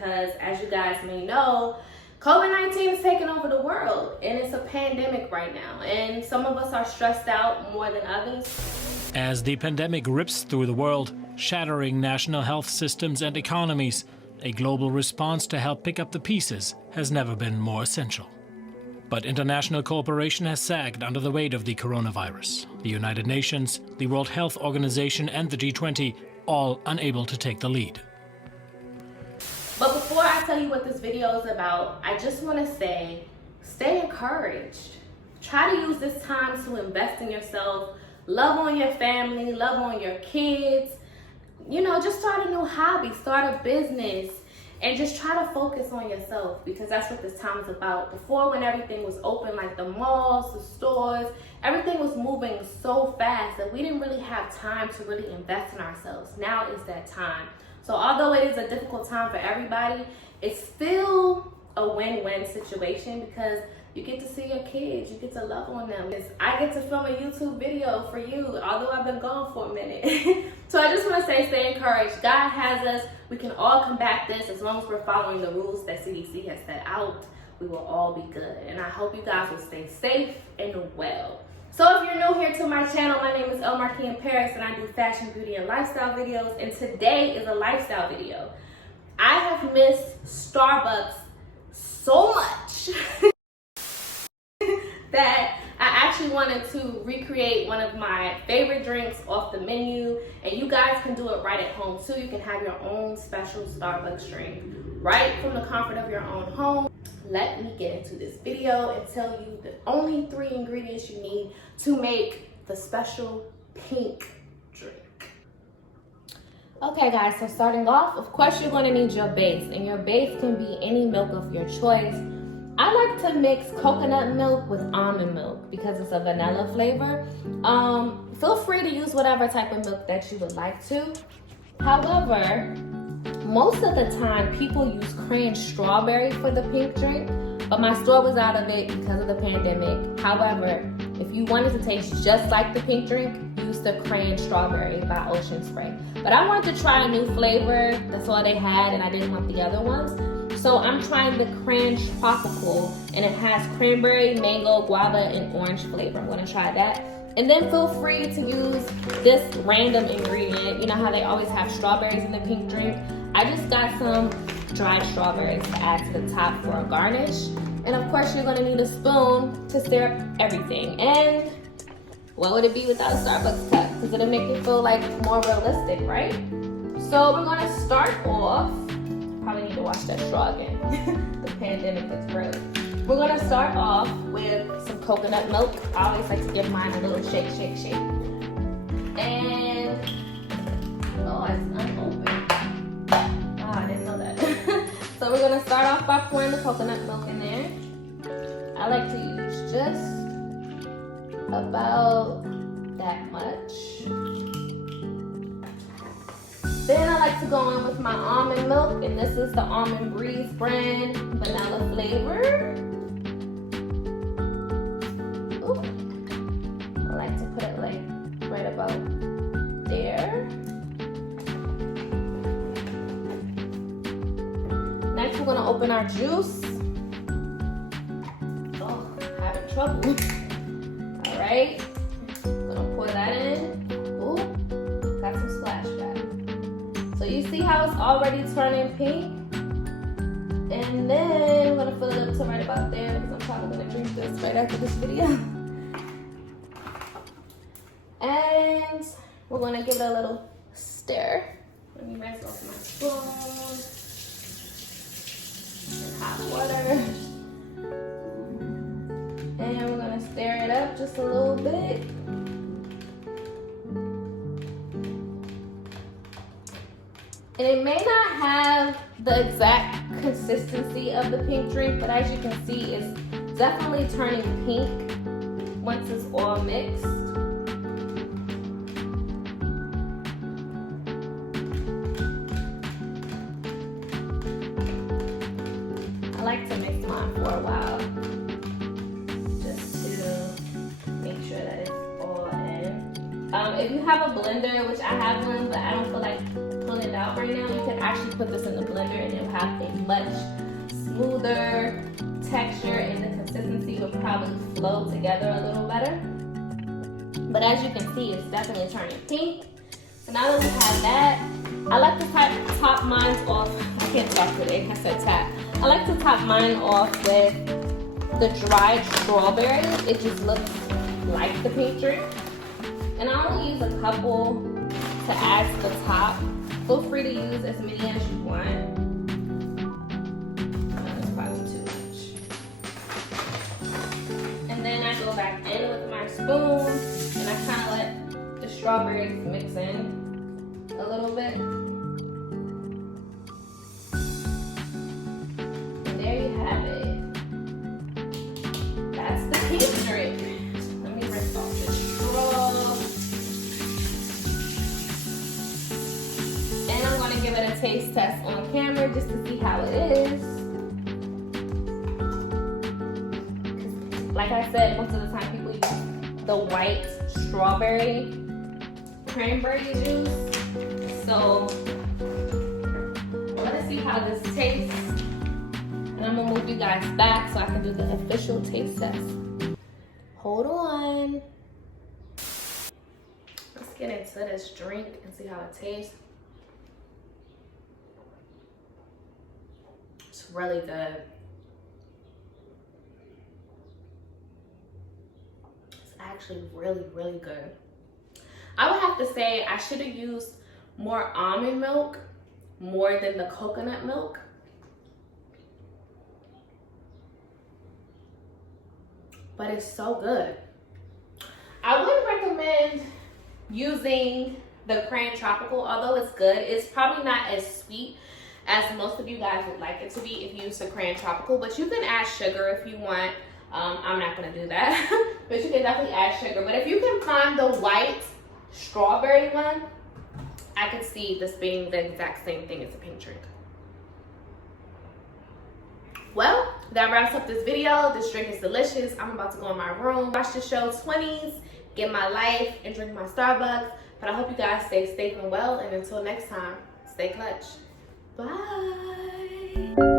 because, as you guys may know, COVID-19 is taking over the world, and it's a pandemic right now, and some of us are stressed out more than others. As the pandemic rips through the world, shattering national health systems and economies, a global response to help pick up the pieces has never been more essential. But international cooperation has sagged under the weight of the coronavirus. The United Nations, the World Health Organization, and the G20, all unable to take the lead. But before I tell you what this video is about, I just want to say, stay encouraged. Try to use this time to invest in yourself, love on your family, love on your kids. You know, just start a new hobby, start a business, and just try to focus on yourself, because that's what this time is about. Before, when everything was open, like the malls, the stores, everything was moving so fast that we didn't really have time to really invest in ourselves. Now is that time. So although it is a difficult time for everybody, it's still a win-win situation, because you get to see your kids, you get to love on them. I get to film a YouTube video for you, although I've been gone for a minute. So I just want to say, stay encouraged. God has us. We can all combat this as long as we're following the rules that CDC has set out. We will all be good. And I hope you guys will stay safe and well. So if you're new here to my channel, my name is Lmarkeinparis, and I do fashion, beauty, and lifestyle videos. And today is a lifestyle video. I have missed Starbucks so much that I actually wanted to recreate one of my favorite drinks off the menu, and you guys can do it right at home too. You can have your own special Starbucks drink right from the comfort of your own home. Let me get into this video and tell you the only 3 ingredients you need to make the special pink drink. Okay guys, so starting off, of course you're going to need your base, and your base can be any milk of your choice. I like to mix coconut milk with almond milk because it's a vanilla flavor. Feel free to use whatever type of milk that you would like to. However, most of the time people use canned strawberry for the pink drink, but my store was out of it because of the pandemic. However, if you wanted to taste just like the pink drink, use the canned strawberry by Ocean Spray. But I wanted to try a new flavor. That's all they had, and I didn't want the other ones. So I'm trying the Cranch Tropical, and it has cranberry, mango, guava, and orange flavor. I'm gonna try that. And then feel free to use this random ingredient. You know how they always have strawberries in the pink drink? I just got some dried strawberries to add to the top for a garnish. And of course you're gonna need a spoon to stir up everything. And what would it be without a Starbucks cup? Because it'll make it feel like more realistic, right? So we're gonna start off, probably need to wash that straw again. The pandemic is real. We're gonna start off with some coconut milk. I always like to give mine a little shake, shake, shake. And, oh, it's unopened. Oh, I didn't know that. So we're gonna start off by pouring the coconut milk in there. I like to use just about that much. Then I like to go in with my almond milk, and this is the Almond Breeze brand vanilla flavor. Ooh. I like to put it like right about there. Next we're gonna open our juice. Oh, having trouble. All right, gonna pour that in. Ooh, got some splashback. So you see how it's already turning pink? And then we're gonna fill it up to right about there, because I'm probably gonna drink this right after this video. And we're gonna give it a little stir. Let me rinse off my spoon. And hot water. And we're gonna stir it up just a little bit. And it may not have the exact consistency of the pink drink, but as you can see, it's definitely turning pink once it's all mixed. I like to mix mine for a while, just to make sure that it's all in. If you have a blender, which I have one, but I don't feel like pulling it out right now, you can actually put this in the blender and it'll have a much smoother texture, and the consistency will probably flow together a little better. But as you can see, it's definitely turning pink. So now that we have that, I like to top mine off. I can't talk today, I said tap. I like to top mine off with the dried strawberry. It just looks like the pink drink. And I only use a couple to add to the top. Feel free to use as many as you want. That's probably too much. And then I go back in with my spoon and I kind of let the strawberries mix in a little bit. And there you have it. That's the pink drink. Let me rinse off the straw. And I'm going to give it a taste test on camera just to see how it is. Like I said, most of the time people use the white strawberry cranberry juice. So let's see how this tastes. And I'm gonna move you guys back so I can do the official taste test. Hold on. Let's get into this drink and see how it tastes. It's really good. It's actually really, really good. I would have to say I should have used more almond milk more than the coconut milk. But it's so good. I would recommend using the Cran Tropical, although it's good. It's probably not as sweet as most of you guys would like it to be if you use the Cran Tropical, but you can add sugar if you want. I'm not gonna do that, but you can definitely add sugar. But if you can find the white strawberry one, I could see this being the exact same thing as a pink drink. Well, that wraps up this video. This drink is delicious. I'm about to go in my room, watch the show 20s, get my life, and drink my Starbucks. But I hope you guys stay safe and well, and until next time, stay clutch. Bye.